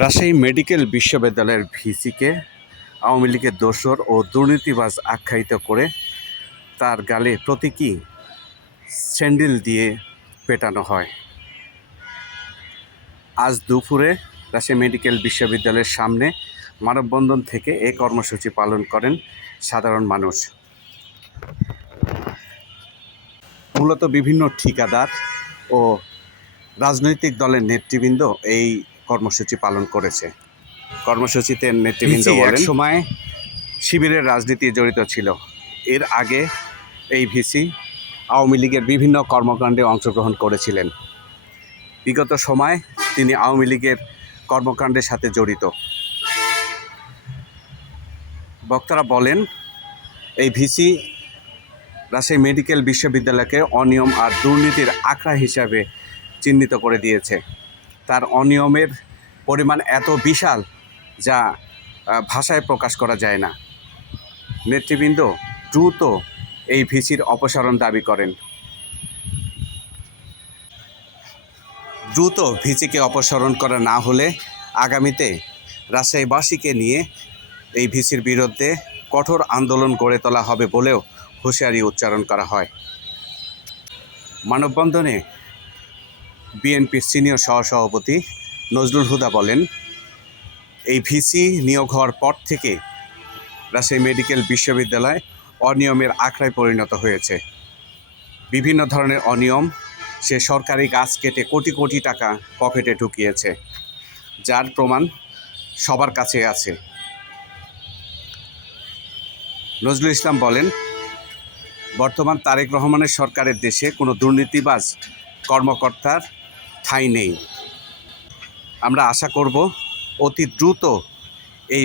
Rajshahi medical বিশ্ববিদ্যালয়ের VCK Awami লীগের দোসর ও দুর্নীতিবাজ আখ্যায়িত করে তার গালে প্রতীকী স্যান্ডেল দিয়ে পেটানো হয়। আজ দুপুরে রাজশাহী মেডিকেল বিশ্ববিদ্যালয়ের সামনে মানববন্ধন থেকে এই কর্মসূচি পালন করেন সাধারণ মানুষ। মূলত বিভিন্ন ঠিকাদার ও রাজনৈতিক দলের নেতৃবৃন্দ এই কর্মসূচি পালন করেছে। কর্মসূচিতে নেতৃবৃন্দ বলেন, এক সময় শিবিরের রাজনীতি জড়িত ছিল। এর আগে এই ভিসি আওয়ামী লীগের বিভিন্ন কর্মকাণ্ডে অংশগ্রহণ করেছিলেন। বিগত সময় তিনি আওয়ামী লীগের কর্মকাণ্ডের সাথে জড়িত। বক্তারা বলেন, এই ভিসি রাজশাহী মেডিকেল বিশ্ববিদ্যালয়কে অনিয়ম আর দুর্নীতির আখড়া হিসাবে চিহ্নিত করে দিয়েছে। তার অনিয়মের পরিমাণ এত বিশাল যা ভাষায় প্রকাশ করা যায় না। নেতৃবৃন্দ দ্রুত এই ভিসির অপসারণ দাবি করেন। দ্রুত ভিসিকে অপসারণ করা না হলে আগামীতে রাজশাহীবাসীকে নিয়ে এই ভিসির বিরুদ্ধে কঠোর আন্দোলন গড়ে তোলা হবে বলেও হুঁশিয়ারি উচ্চারণ করা হয়। মানববন্ধনে বিএনপির সিনিয়র সহসভাপতি নজরুল হুদা বলেন, এই ভিসি নিয়োগ হওয়ার পর থেকে রাজশাহী মেডিকেল বিশ্ববিদ্যালয় অনিয়মের আখড়ায় পরিণত হয়েছে। বিভিন্ন ধরনের অনিয়ম, সে সরকারি গাছ কেটে কোটি কোটি টাকা পকেটে ঢুকিয়েছে, যার প্রমাণ সবার কাছে আছে। নজরুল ইসলাম বলেন, বর্তমান তারেক রহমানের সরকারের দেশে কোনো দুর্নীতিবাজ কর্মকর্তার ঠাঁই নেই। আমরা আশা করব অতি দ্রুত এই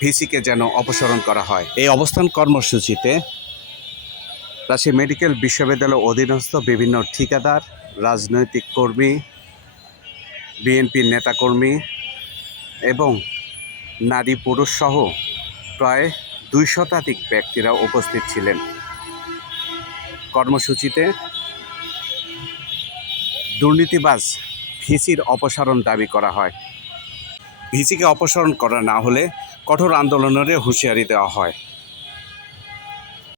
ভিসিকে যেন অপসারণ করা হয়। এই অবস্থান কর্মসূচিতে রাজশাহী মেডিকেল বিশ্ববিদ্যালয় অধীনস্থ বিভিন্ন ঠিকাদার, রাজনৈতিক কর্মী, বিএনপির নেতাকর্মী এবং নারী পুরুষ সহ প্রায় 200 শতাধিক ব্যক্তিরা উপস্থিত ছিলেন। কর্মসূচিতে দুর্নীতিবাজ ভিসির অপসারণ দাবি করা হয়। ভিসিকে অপসারণ করা না হলে কঠোর আন্দোলনের হুঁশিয়ারি দেওয়া হয়।